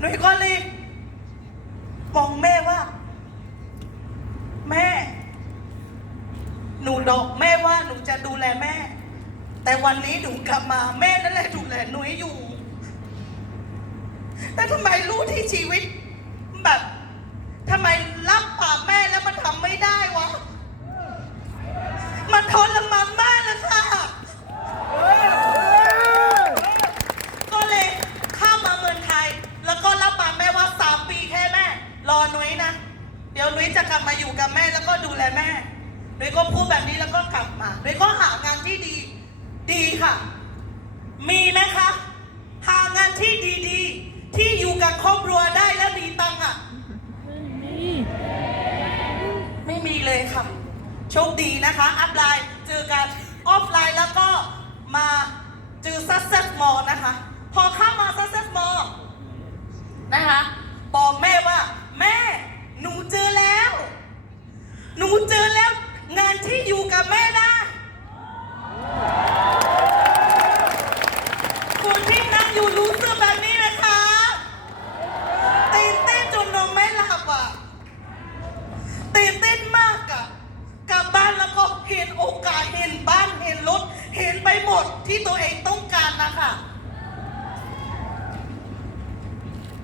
หนุ่ยก็เลยบอกแม่ว่า แม่ หนูดอกแม่ว่าหนูจะดูแลแม่ แต่วันนี้หนูกลับมาแม่นั่นแหละดูแลหนุ่ยอยู่ แต่ทำไมรู้ที่ชีวิต แบบทำไมรับปากแม่แล้วมันทำไม่ได้วะ มันทรมานมากเลยค่ะ ก็เลยเข้ามาเมืองไทย แล้วก็รับปากแม่ว่าสามปีแค่แม่ รอหนุ้ยนะ เดี๋ยวนุ้ยจะกลับมาอยู่กับแม่แล้วก็ดูแลแม่นุ้ยก็พูดแบบนี้แล้วก็กลับมานุ้ยก็หางานที่ดี ดีค่ะ มีไหมคะ หางานที่ดีๆ ที่อยู่กับครอบครัวได้และมีตังค์อะไม่มีเลยค่ะ โชคดีนะคะ อัพไลน์เจอกันออฟไลน์แล้วก็มาเจอซัสเซสมอลนะคะ พอเข้ามาซัสเซสมอลนะคะ บอกแม่ว่าแม่ หนูเจอแล้วงานที่อยู่กับแม่ได้คุณที่นั่งอยู่รู้สึกแบบนี้นะคะตื่นเต้นจนนอนไม่หลับอะตื่นเต้นมากอะกลับบ้านแล้วก็เห็นโอกาสเห็นบ้านเห็นรถเห็นไปหมดที่ตัวเองต้องการนะคะ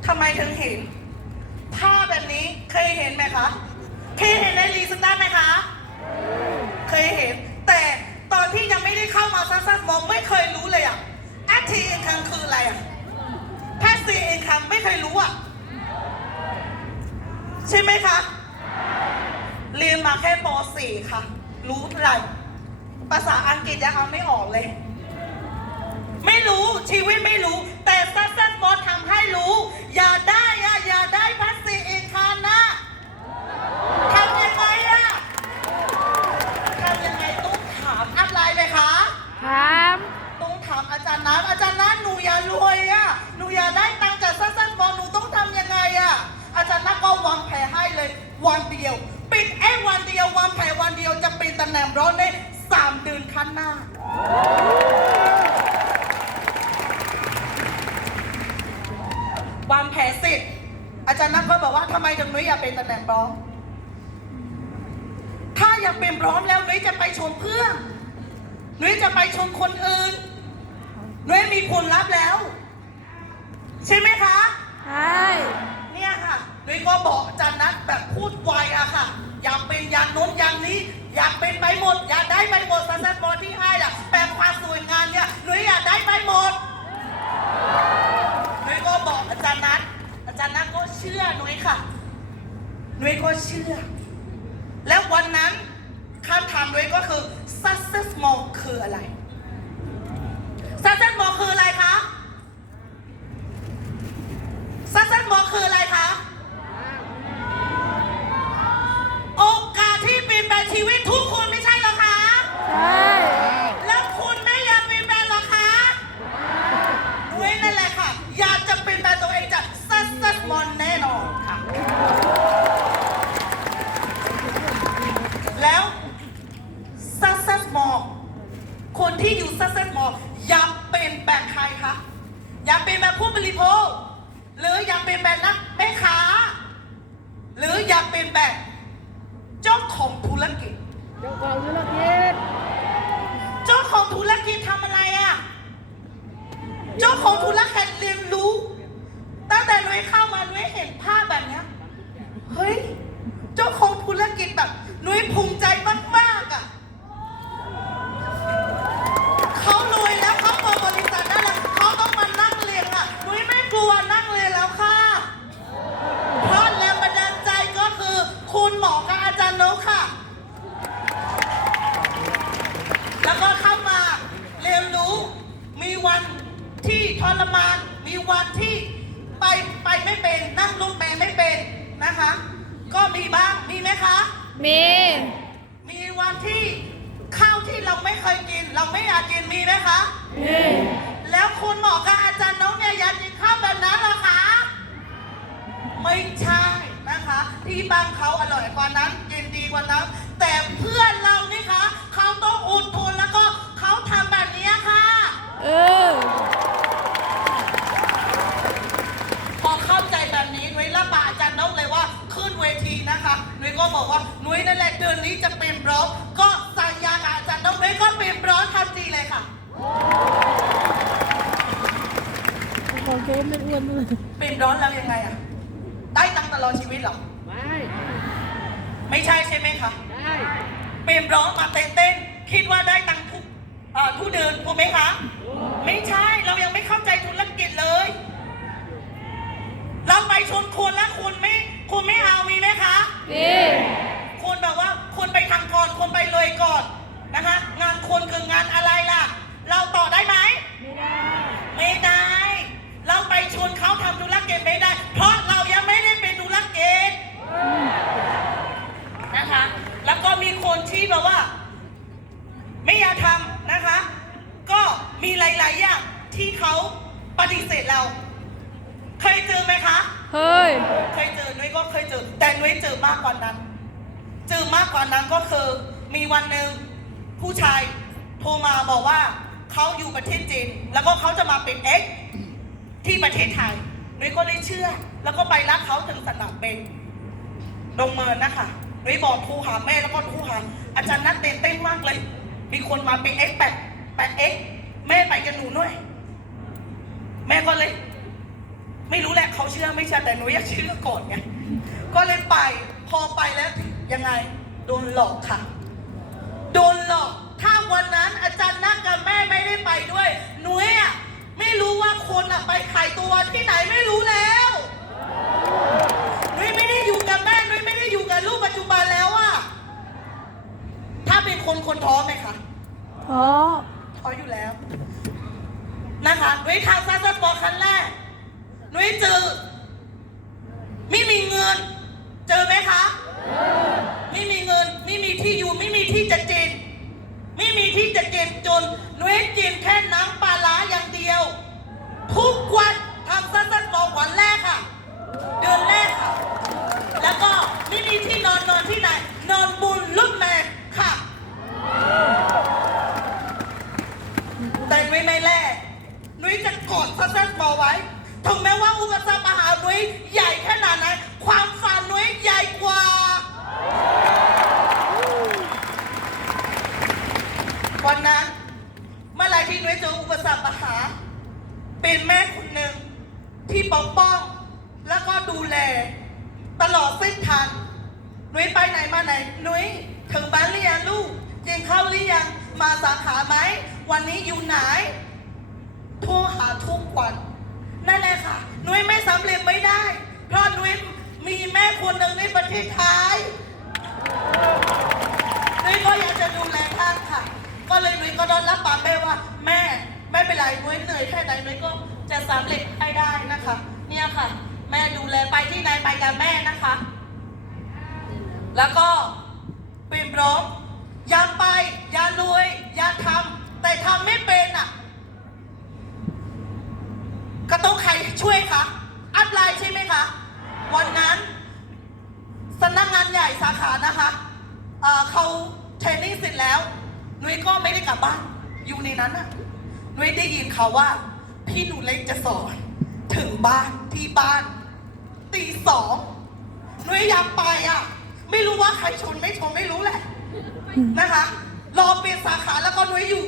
ทำไมถึงเห็น ภาพแบบนี้เคยเห็นไหมคะ เคยเห็นในรีสตาร์ไหมคะ เคยเห็น แต่ตอนที่ยังไม่ได้เข้ามาซักซักมองไม่เคยรู้เลยอะแอคทีเองคังคืออะไรอะแพสซีเองคังไม่เคยรู้อะใช่ไหมคะ เรียนมาแค่ป .4 ค่ะ รู้อะไร ภาษาอังกฤษยังเอาไม่ออกเลย ไม่รู้ชีวิตไม่รู้ แต่ซัสซัสบอสทำให้รู้ อย่าได้อะอย่าได้พัสซีเองคานนะทำยังไงอะทำยังไงต้องถามอะไรไหมคะ ถาม ต้องถามอาจาร ย์นัทอาจารย์นัทหนูอย่ารวยอะหนูอย่าได้ตังค์จากซัสซัสบอลหนูต้องทำยังไงอะอาจารย์นัทก็วางแผนให้เลยวันเดียว ปิดไอ้วันเดียววางแผนวันเดียวจะเป็นตำแหน่งร้อนในสามเดือนข้างหน้าวางแผนเสร็จอาจารย์นัทก็บอกว่าทำไมถึงนุ้ยอยากเป็นตำแหน่งร้อง ถ้าอยากเป็นพร้อมแล้วนุ้ยจะไปชมเพื่อนนุ้ยจะไปชมคนอื่น นุ้ยมีผลลัพธ์แล้ว ใช่ไหมคะใช่เนี่ยค่ะนุ้ยก็บอกอาจารย์นัทแบบพูดไวอะค่ะ อยากเป็นอย่างโน้นอย่างนี้ อยากเป็นไปหมด อยากได้ไปหมดซัสซัสบอลที่ให้อะแปลความสวยงานเนี่ยนุ้ยอยากได้ไปหมดนุ้ยก็บอกอาจารย์นัทอาจารย์นัทก็เชื่อนุ้ยค่ะนุ้ยก็เชื่อ แล้ววันนั้นคำถามนุ้ยก็คือ success more คืออะไริน เราไม่อยากกินมีไหมคะ มี แล้วคุณหมอกับอาจารย์น้องเนี่ยอยากกินข้าวแบบนั้นหรอคะ ไม่ใช่นะคะ ที่บ้านเขาอร่อยกว่านั้นกินดีกว่านั้น แต่เพื่อนเรานี่คะเขาต้องอดทนแล้วก็เขาทำแบบนี้ค่ะ เออพอเข้าใจแบบนี้นุ้ยละบาอาจารย์นกเลยว่าขึ้นเวทีนะคะนุ้ยก็บอกว่านุ้ยนั่นแหละเดือนนี้จะเป็นบล็อกก็ เบคอนบีบร้อนทันทีเลยค่ะโอเคไม่อ้วนเลยบีบร้อนแล้วยังไงอะ ได้ตังตลอดชีวิตเหรอ ไม่ ไม่ใช่ใช่ไหมคะ ได้บีบร้อนมาเต้นเต้นคิดว่าได้ตังทุกทุกเดือนถูกไหมคะ ไม่ใช่เรายังไม่เข้าใจธุรกิจเลยเราไปชนคนแล้วคุณไม่คุณไม่เอามีไหมคะมีคุณแบบว่าคุณไปทางก่อนคุณไปเลยก่อน นะคะ งานคุณคืองานอะไรล่ะ เราต่อได้ไหม ไม่ได้ ไม่ได้ เราไปชวนเขาทำธุรกิจไม่ได้ เพราะเรายังไม่ได้เป็นธุรกิจนะคะ แล้วก็มีคนที่แบบว่า ไม่อยากทำนะคะ ก็มีหลายๆอย่างที่เขาปฏิเสธเรา เคยเจอไหมคะเฮ้ยเคยเจอนุ้ยก็เคยเจอ แต่นุ้ยเจอมากกว่านั้น เจอมากกว่านั้นก็คือมีวันหนึ่ง ผู้ชายโทรมาบอกว่าเขาอยู่ประเทศจีนแล้วก็เขาจะมาเป็นเอ็กที่ประเทศไทยนุ้ยก็เลยเชื่อ แล้วก็ไปรับเขาถึงสนามบินลงเมินนะคะนุ้ยบอกโทรหาแม่แล้วก็โทรหาอาจารย์นัดเต้นเต้นมากเลย มีคนมาเป็นเอ็กแปดแปดเอ็กแม่ไปกับหนูหน่อยแม่ก็เลย ไม่รู้แหละเขาเชื่อไม่เชื่อแต่หนูอยากเชื่อก่อนไงก็เลยไปพอไปแล้วยังไงโดนหลอกค่ะ โดนหลอก ถ้าวันนั้นอาจารย์นั่งกับแม่ไม่ได้ไปด้วย หนูอะไม่รู้ว่าคนอะไปขายตัวที่ไหนไม่รู้แล้วหนูไม่ได้อยู่กับแม่หนูไม่ได้อยู่กับลูกปัจจุบันแล้วอะถ้าเป็นคนคนท้อไหมคะ ท้อท้ออยู่แล้ว นะคะนุ้ยทำซัสปอร์ตครั้งแรกนุ้ยเจอไม่มีเงินเจอไหมคะ ไม่มีเงิน ไม่มีที่อยู่ ไม่มีที่จะกิน ไม่มีที่ จะกินจนนุ้ยกินแค่น้ำปลาร้าอย่างเดียว ทุกวันทำซัสปอร์ตวันแรกค่ะ เดือนแรกค่ะ แล้วก็ไม่มีที่นอนนอนที่ไหน นอนบุญลุกแม่ค่ะ แต่นุ้ยไม่แลกนุ้ยจะกอดซัสซัสบอลไว้ ถึงแม้ว่าอุปสรรคมหานุ้ยใหญ่ขนาดไหนความฝันนุ้ยใหญ่กว่า วันนั้นเมื่อไหรที่ นุ้ยเจออุปหา เป็นแม่คนหนึ่งที่ปกป้อง แล้วก็ดูแล ตลอดเส้นทางนุ้ยไปไหนมาไหนนุ้ยถึงบ้านหรือยังลูกกินข้าวหรือยังมาสาขาไหมวันนี้อยู่ไหนโทรหาทุกวันนั่นแหละค่ะนุ้ยไม่สำเร็จไม่ได้ เพราะนุ้ยมีแม่คนหนึ่งในประเทศไทยนุ้ยก็อยากจะดูแลท่านค่ะ ก็เลยนุ้ยก็ต้องรับปากแม่ว่าแม่ ไม่เป็นไรนุ้ยเหนื่อยแค่ไหนนุ้ยก็จะสำเร็จให้ได้นะคะ เนี่ยค่ะ แม่ดูแลไปที่ไหนไปกับแม่นะคะ แล้วก็เป็นพร้อมอย่าไป อย่ารวย อย่าทำแต่ทำไม่เป็นอะ ก็ต้องใครช่วยคะอัพไลน์ใช่ไหมคะ วันนั้นสำนักงานใหญ่สาขานะคะเเขาเทรนนิ่งเสร็จแล้วนุ้ยก็ไม่ได้กลับบ้านอยู่ในนั้นน่ะ นุ้ยได้ยินเขาว่า พี่หนูเล็กจะสอน ถึงบ้านที่บ้าน ตีสองนุ้ยอยากไปอะ ไม่รู้ว่าใครชนไม่ชนไม่รู้แหละ นะคะ รอเปลี่ยนสาขาแล้วก็นุ้ยอยู่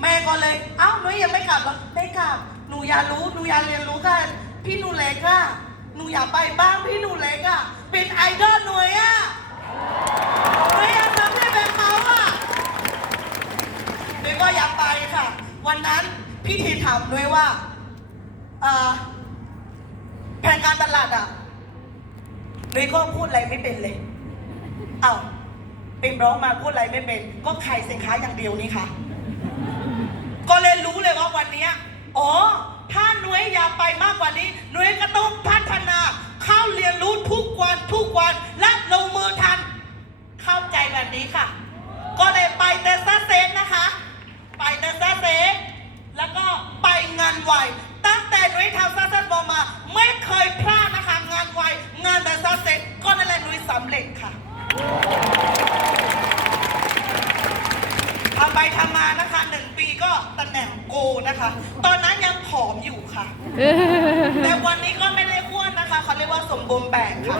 แม่ก็เลยเอ้านุ้ยยังไม่กลับหรอไม่กลับหนูอยากรู้หนูอยากเรียนรู้กันพี่หนูเล็กอะหนูอยากไปบ้างพี่หนูเล็กอะเป็นไอดอลหน่วยอะหนูอยากทำให้แบบเขาอะหนูก็อยากไปค่ะ วันนั้นพี่ทีถามด้วยว่าแผนการตลาดอะหนูก็พูดอะไรไม่เป็นเลย เอ้าเป็นร้องมาพูดอะไรไม่เป็น ก็ขายสินค้าอย่างเดียวนี่ค่ะ ก็เลยรู้เลยว่าวันนี้อ๋อถ้าหน่วยอยากไปมากกว่านี้หน่วยก็ต้องพัฒนา เข้าเรียนรู้ทุกวันทุกวันและลงมือทัน เข้าใจแบบนี้ค่ะ ก็เลยไปเตซาเซนนะคะ ไปเตซาเซนแล้วก็ไปงานไวตั้งแต่น่วยทำซาเซนบอมา ไม่เคยพลาดนะคะ งานไวงานเตซาเซนก็นั่นแหละน่วยสำเร็จค่ะทำไปทำมานะคะหนึ่งปีก็ตำแหน่งโกนะคะ ตอนนั้นยังผอมอยู่ค่ะ แต่วันนี้ก็ไม่ได้อ้วนนะคะ เขาเรียกว่าสมบูรณ์แบบค่ะ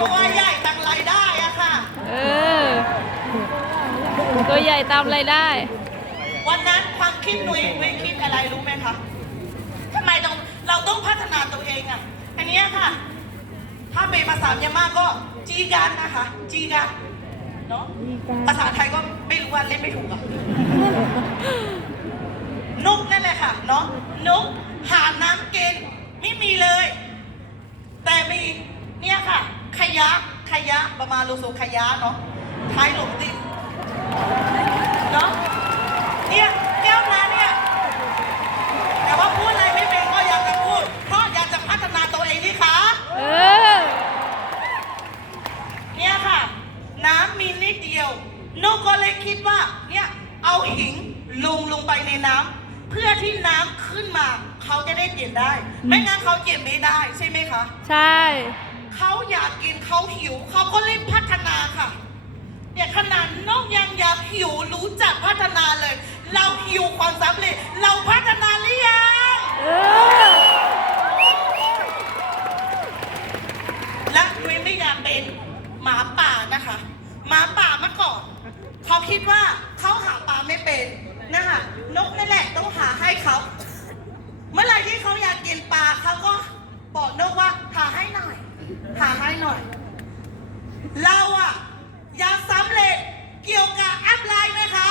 ตัวใหญ่ตังรายได้อะค่ะ เออ ตัว ใหญ่ตามรายได้ วันนั้นความคิดหนุยหนุยคิดอะไรรู้ไหมคะทำไมต้องเราต้องพัฒนาตัวเองอะ อันเนี้ยค่ะ ถ้าเป็นภาษาเมียนมาก็จีกันนะคะจีกันเนาะดีกันภาษาไทยก็ไม่รู้ว่าเล่นไม่ถูกอะนกนั่นแหละค่ะเนาะนกหาน้ำกินไม่มีเลย แต่มีเนี่ยค่ะ ขยะขยะประมาณโลโซขยะเนาะท้ายหลงติด เนาะเนี่ยแก้วน้ำเนี่ย แต่ว่าพูดอะไรไม่เป็นก็อยากจะพูด เพราะอยากจะพัฒนาตัวเองนี่คะเออ เนี่ยค่ะ น้ำมีนิดเดียวนกก็เลยคิดว่าเนี่ยเอาหินลงลงไปในน้ำเพื่อที่น้ำขึ้นมา เขาจะได้เก็บได้ ไม่งั้นเขาเก็บไม่ได้ใช่ไหมคะ ใช่ เขาอยากกินเขาหิว เขาก็เลยพัฒนาค่ะ เนี่ยขนาดนกยังอยากหิวรู้จักพัฒนาเลย เราหิวความสำเร็จเราพัฒนาหรือยังและนุ้ยไม่อยากเป็นหมาป่านะคะหมาป่าเมื่อก่อนเขาคิดว่าเขาหาปลาไม่เป็นนะคะนกนั่นแหละต้องหาให้เขาเมื่อไหร่ที่เขาอยากกินปลาเขาก็บอกนกว่าหาให้หน่อย หาให้หน่อย เราอะ อยากสำเร็จเกี่ยวกับแอปไลน์ไหมคะ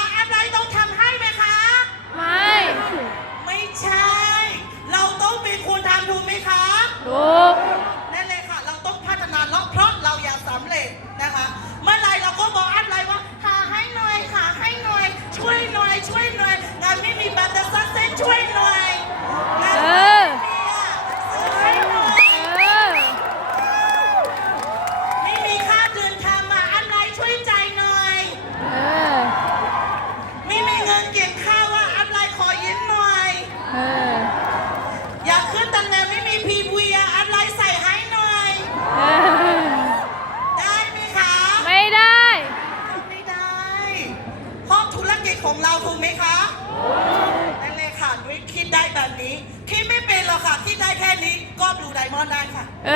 ก็บลูไดมอนด์ได้ค่ะ เอ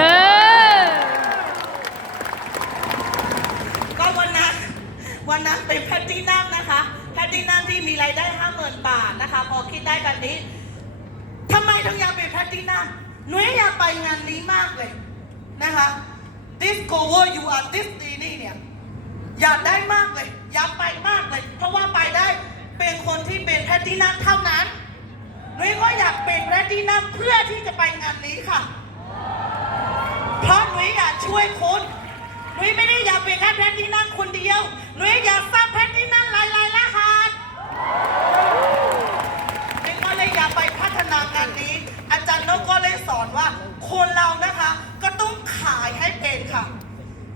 อ ก็วันนั้นวันนั้นเป็นแพตตินัมนะคะ แพตตินัมที่มีรายได้ห้าหมื่นบาทนะคะ พอคิดได้แบบนี้ทำไมถึงอยากเป็นแพตตินัมนุ้ยอยากไปงานนี้มากเลยนะคะ Discover You Are Destiny เนี่ยอยากได้มากเลย อยากไปมากเลย เพราะว่าไปได้เป็นคนที่เป็นแพลตตินัมเท่านั้นนุ้ยก็อยากเป็นแพลตตินัมเพื่อที่จะไปงานนี้ค่ะ เพราะหนุ้ยอยากช่วยคนนุ้ยไม่ได้อยากเป็นแค่แพลตตินัมคนเดียวหนุ้ยอยากสร้างแพลตตินัมหลายๆรหัสนุ้ยก็เลยอยากไปพัฒนางานนี้ อาจารย์นกก็เลยสอนว่า คนเรานะคะ ก็ต้องขายให้เป็นค่ะ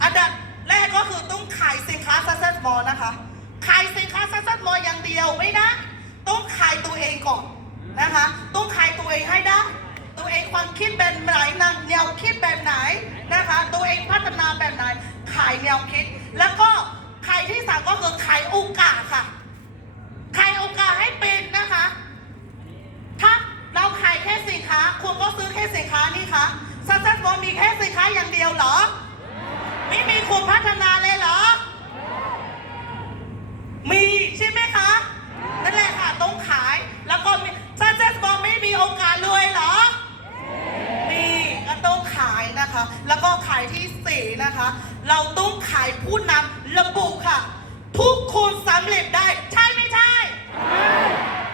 อันดับแรกก็คือต้องขายสินค้าซัสซัสมอนะคะ ขายสินค้าซัสซัสมออย่างเดียวไม่ได้ ต้องขายตัวเองก่อนนะคะ ต้องขายตัวเองให้ได้ ตัวเองความคิดแบบไหนนแนวคิดแบบไหนนะคะ ตัวเองพัฒนาแบบไหน ขายแนวคิด แล้วก็ขายที่สามก็คือขายโอกาสค่ะ ขายโอกาสให้เป็นนะคะ ถ้าเราขายแค่สินค้าคุณก็ซื้อแค่สินค้านี่คะซัสซัสมอมีแค่สินค้าอย่างเดียวเหรอ ไม่มีคุณพัฒนาเลยเหรอ มีใช่ไหมคะนั่นแหละค่ะต้องขายแล้วก็มีซัเจสบอลไม่มีโอกาสรวยเหรอ มีก็ต้องขายนะคะ แล้วก็ขายที่สี่นะคะ เราต้องขายผู้นำระบุค่ะ ทุกคนสำเร็จได้ ใช่ไม่ใช่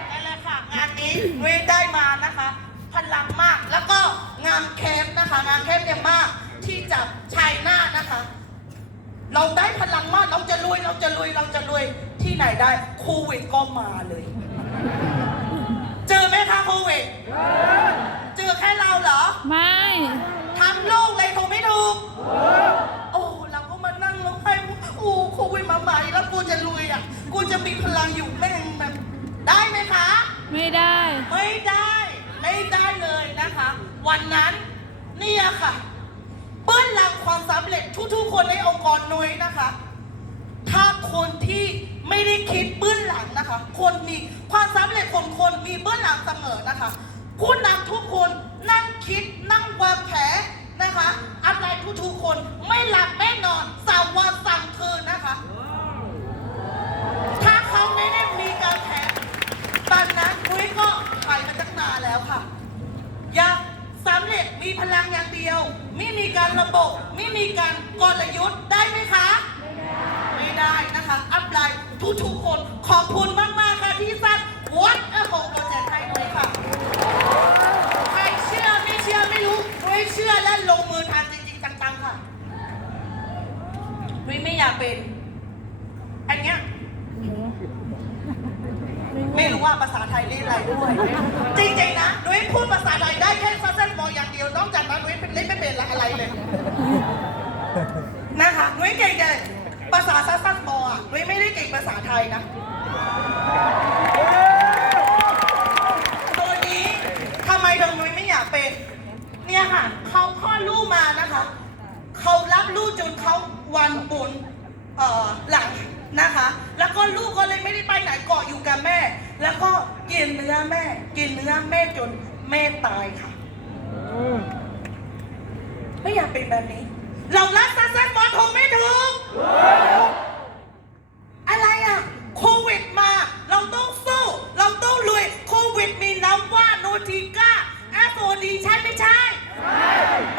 นั่นและค่ะ งานนี้เวได้มานะคะ พลังมากแล้วก็งานแคมป์นะคะ งานแคมป์เนี่ยมากที่จะชัยหน้านะคะ เราได้พลังมากเราจะรวยเราจะรวยเราจะรวยที่ไหนได้โควิดก็มาเลย เจอไหมคะโควิด เจอแค่เราเหรอ ไม่ ทั้งโลกเลยถูกไม่ถูกโอ้เราก็มานั่งร้องไห้โอ้โควิดมาใหม่แล้วกูจะรวยอะ กูจะมีพลังอยู่แม่งแบบได้ไหมคะ ไม่ได้ ไม่ได้ ไม่ได้เลยนะคะ วันนั้นเนี่ยค่ะเบื้องหลังความสำเร็จทุกๆคนในองค์กรนุ้ยนะคะ ถ้าคนที่ไม่ได้คิดเบื้องหลังนะคะ คนมีความสำเร็จคนคนมีเบื้องหลังเสมอนะคะผู้นำทุกคน นั่งคิดนั่งวางแผนนะคะอะไรทุกๆคนไม่หลับไม่นอนสามวันสามคืนนะคะ ถ้าเขาไม่ได้มีการแผนตอนนั้นคุยก็ไปมาตั้งนานแล้วค่ะยางสำเร็จมีพลังอย่างเดียว ไม่มีการระบบไม่มีการกลยุทธ์ได้ไหมคะ ไม่ได้ไม่ได้นะคะ อัปไลน์ทุกๆคนขอบคุณมาก ๆ ค่ะที่สั้นวัดอโหก เชื่อและลงมือทำจริงๆจังๆค่ะนุ้ยไม่อยากเป็น อันเนี้ยไม่รู้ว่าภาษาไทยเรียกอะไรด้วย จริงๆนะนุ้ยพูดภาษาไทยได้แค่ซัสเซนมออย่างเดียวนอกจากนั้นนุ้ยเป็นเล่นไม่เป็นอะไรเลยนะคะนุ้ยเก่งแต่ภาษาซัสซันมออะนุ้ยไม่ได้เก่งภาษาไทยนะ ตัวนี้ทำไมดงนุ้ยไม่อยากเป็น เนี่ยค่ะเขาคลอดลูกมานะคะ เขา รับลูกจนเขาวันบุญเอ่อหลังนะคะ แล้วก็ลูกก็เลยไม่ได้ไปไหนเกาะอยู่กับแม่ แล้วก็กินเนื้อแม่ กินเนื้อแม่จนแม่ตายค่ะไม่อยากเป็นแบบนี้ เรารักซัสซันบอลถูกไม่ถูก อะไรอะ โควิดมา เราต้องสู้ เราต้องรวย โควิดมีน้ำว่าโนติก้าแอสโอดีใช่ไม่ใช่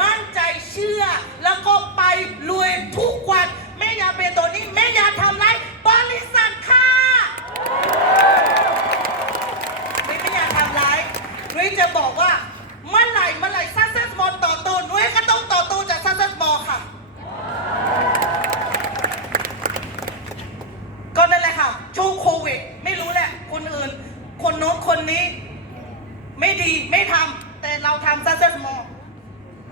มั่นใจเชื่อ แล้วก็ไปรวยทุกวัน ไม่อยากเป็นตัวนี้ ไม่อยากทำไรายบริษัทค่ะไม่ไม่อยากทำร้ายนุ้ยจะบอกว่า เมื่อไหร่เมื่อไหร่ซัสเซสมอลต่อตัวนุ้ยก็ต้องต่อตัวจากซัสเซสมอลค่ะ ก็นั่นแหละค่ะ ช่วงโควิด ไม่รู้แหละ คนอื่น คนโน้นคนนี้ ไม่ดีไม่ทำแต่เราทำซัสเซสมอล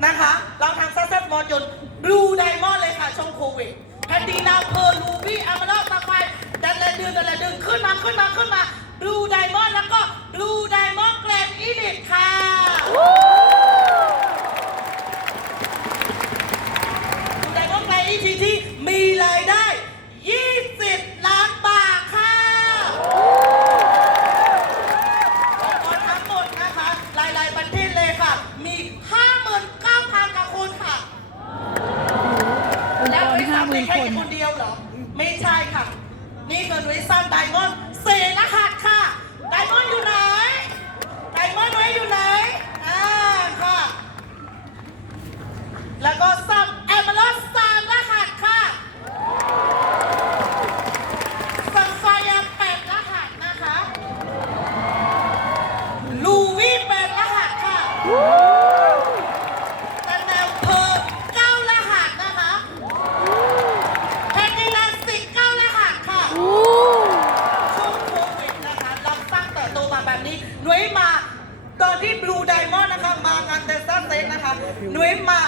นะคะ เราทำซัสเซสมอลจนรูไดมอนด์เลยค่ะ ช่วงโควิดแพนดีนาเพอร์ลูบี้อามาลอตาไฟแต่ละเดือนแต่ละดึงขึ้นมาขึ้นมาขึ้นมาบลูไดมอนด์แล้วก็บลูไดมอนด์แกรนด์อีลิทค่ะบลูไดมอนด์แกรนด์อีลิทที่มีรายได้ 20 ล้านบาทค่ะแล้วก็ทั้งหมดนะคะ หลาย ๆ ประเทศเลยค่ะ มี 59,000กว่าคนค่ะ องค์ แล้ว กร ไว้ ห้า ซ้ำ ห ใน มื่น แค่ คน คนเดียวเหรอ ไม่ใช่ค่ะ นี่คือนุ้ยซ้ำไดมอนด์เศษรหัสค่ะ ไดมอนด์อยู่ไหน ไดมอนด์นุ้ยอยู่ไหน อ่าค่ะ แล้วก็ซ้ำแอมเบอร์สามรหัสค่ะสัฟไฟร์แปดรหัสนะคะ ลูวี่แปดรหัสค่ะ แต่แนวเพอเก้ารหัสนะคะแพนดิลันสิบเก้ารหัสค่ะ โอ้ ช่วงโควิดนะคะเราสร้างแต่โตมาแบบนี้หนุ้ยมา ตอนที่บลูไดมอนด์นะคะ มางานเตซ่าเซนนะคะหนุ้ยมา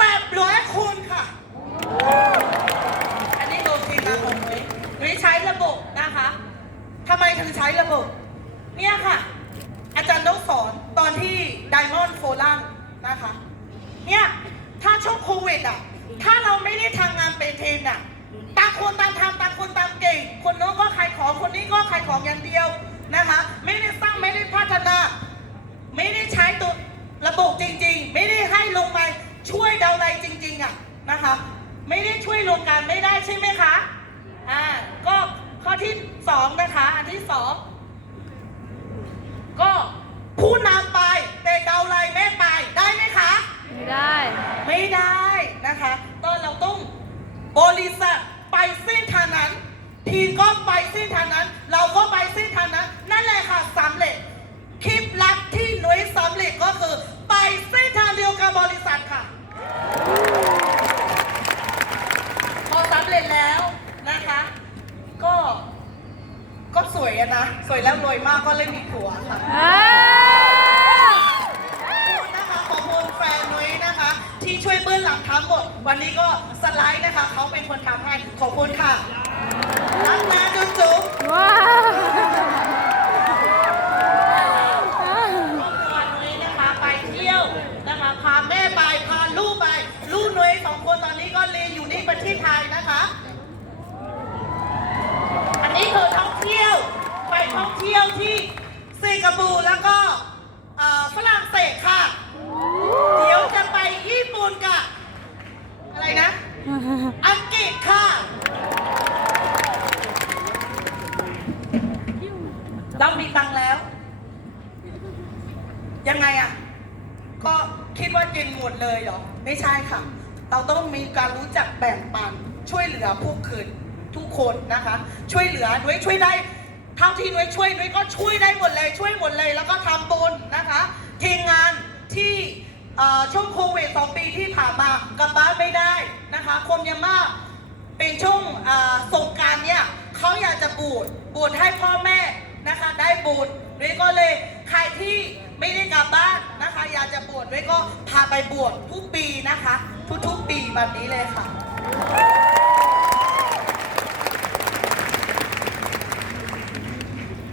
แปดร้อยคนค่ะ อันนี้โดนทีมงานของหนุ้ยหนุ้ยใช้ระบบนะคะทำไมถึงใช้ระบบ เนี่ยค่ะ อาจารย์ต้องสอนตอนที่ไดมอนด์โฟลัมนะคะ เนี่ยถ้าช่วงโควิดอะ ถ้าเราไม่ได้ทำงานเป็นทีมอะต่างคนต่างทำต่างคนต่างเก่ง คนโน้นก็ขายของคนนี้ก็ขายของอย่างเดียวนะคะ ไม่ได้สร้างไม่ได้พัฒนา ไม่ได้ใช้ตัว ระบบจริง ๆ ไม่ได้ให้ลงมาช่วยดาวไลน์จริง ๆอะนะคะ ไม่ได้ช่วยโรงงานไม่ได้ใช่ไหมคะอ่าก็ข้อที่สองนะคะ อันที่สองก็ผู้นำไปแต่เกาไลน์ไม่ไปได้ไหมคะ ไม่ได้ ไม่ได้นะคะตอนเราต้องบริษัทไปเส้นทางนั้น ทีมก็ไปเส้นทางนั้น เราก็ไปเส้นทางนั้น นั่นแหละค่ะสำเร็จคลิปลับที่หน่ว ยสำเร็จก็คือ ไปเส้นทางเดียวกับบริษัทค่ะ พอสำเร็จแล้วนะคะ ก็ก็สวยอะนะ สวยแล้วรวยมากก็เลยมีผัวค่ะอ้านะคะขอบคุณแฟนนุ้ยนะคะ ที่ช่วยเบื้องหลังทั้งหมด วันนี้ก็สไลด์นะคะ เขาเป็นคนทำให้ขอบคุณค่ะรักนะจุ๊บจุ๊บว้าว ครอบครัวนุ้ยนะคะไปเที่ยวนะคะพาแม่ไปพาลูกไป ลูกนุ้ยสองคนตอนนี้ก็เรียนอยู่ที่ประเทศไทยนะคะ อันนี้คือท่องเที่ยว ไป ท่องเที่ยวที่สิงคโปร์แล้วก็เอ่อฝรั่งเศสค่ะ เดี๋ยวจะไปญี่ปุ่นกับอะไรนะ อังกฤษค่ะเรามีตังค์แล้ว ยังไงอะ ก็คิดว่ากินหมดเลยเหรอ ไม่ใช่ค่ะ เราต้องมีการรู้จักแบ่งปันช่วยเหลือผู้คืนทุกคนนะคะ ช่วยเหลือด้วยช่วยได้ เท่าที่ด้ยช่วยด้ยก็ช่วยได้หมดเลยช่วยหมดเลย แล้วก็ทำบุญนะคะทีมงานที่ช่วงโควิดสองปีที่ผ่านมากลับบ้านไม่ได้นะคะคนยังมาเป็นช่วงอ่าสงการเนี่ยเขาอยากจะบูดบูดให้พ่อแม่นะคะ ได้บูดด้ยก็เลยใครที่ไม่ได้กลับบ้านนะคะ อยากจะบวชด้วยก็พาไปบวชทุกปีนะคะ ทุกๆปีแบบนี้เลยค่ะ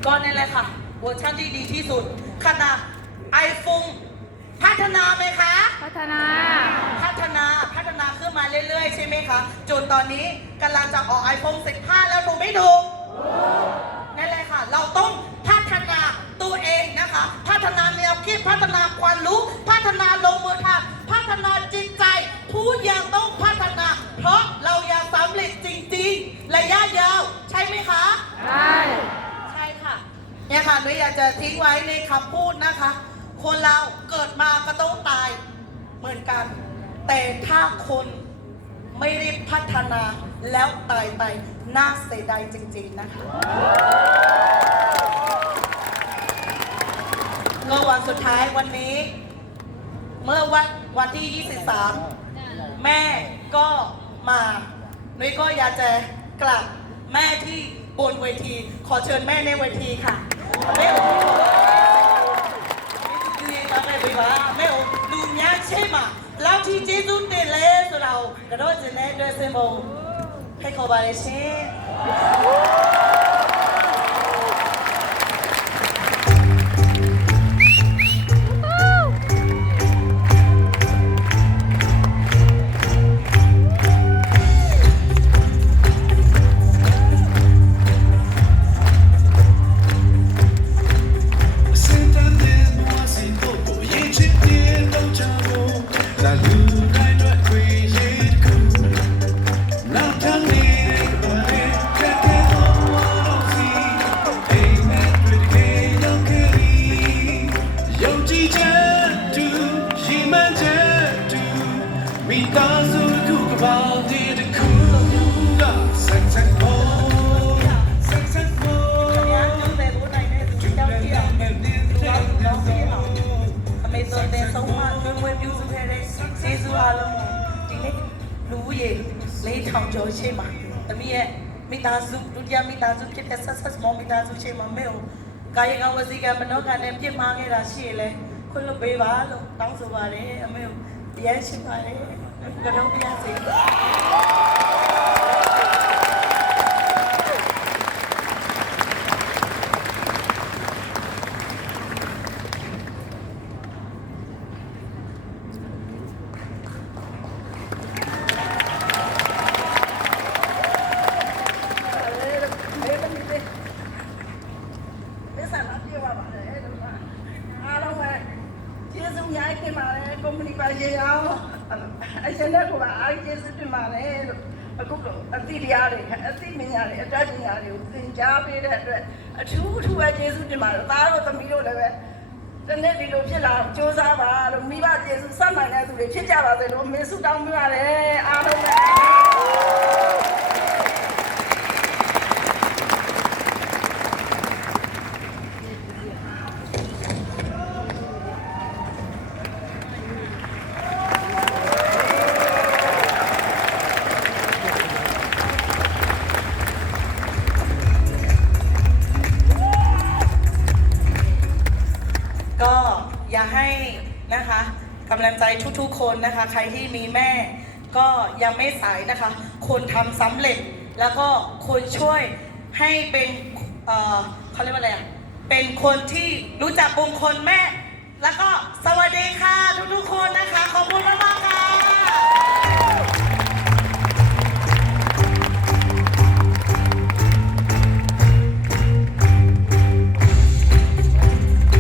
ก็นี่นแหละค่ะเวอร์ชันที่ดีที่สุดขนาดไอโฟนพัฒนาไหมคะ พัฒนา พัฒนาพัฒนาขึ้นมาเรื่อยๆ ใช่ไหมคะจนตอนนี้กำลังจะออก iPhone 15 แล้วถูกไม่ถูกนั่นแหละค่ะ เราต้องพัฒนาตัวเองนะคะ พัฒนาแนวคิดพัฒนาความรู้ พัฒนาลงมือทำพัฒนาจิตใจทุกอย่างต้องพัฒนา เพราะเราอยากสำเร็จจริงๆ ระยะยาว ใช่ไหมคะ ใช่ใช่ค่ะ เนี่ยค่ะหนูอยากจะทิ้งไว้ในคำพูดนะคะ คนเราเกิดมาก็ต้องตายเหมือนกัน แต่ถ้าคนไม่ได้พัฒนาแล้วตายไปน่าเสียดายจริง ๆ นะคะก็วันสุดท้ายวันนี้ เมื่อวันวันที่ 23 แม่ก็มานุ้ยก็อยากจะกลับแม่ที่บนเวที ขอเชิญแม่ในเวทีค่ะ လူများချိန်မှာဘလောက်ထိကျေးဇူးတင်လဲဆိုတာကိုကတော့ကျင်တဲ့အတွက်စင်ပုံဖိတ်ခေါ်ပါရရှင် ရှိမှာတမီးရဲ့မိသားစုဒုတိယမိသားစုဖြစ်တဲ့ဆက်ဆက်မောမိသားစုရှိမှာမဲကိုကာယကဝစီကမနောကနဲ့ပြစ်မှားခဲ့တာရှိရလဲခွင့်လွတ်ပေးပါလို့တောင်းဆိုပါတယ်အမေကိုတရားရှိပါတယ်ကတော့ပြရစီ ทุกๆ คนนะคะ ใครที่มีแม่ก็ยังไม่สายนะคะ คนทำสำเร็จแล้วก็คนช่วยให้เป็นเขาเรียกว่าอะไรอะเป็นคนที่รู้จักองคลแม่แม่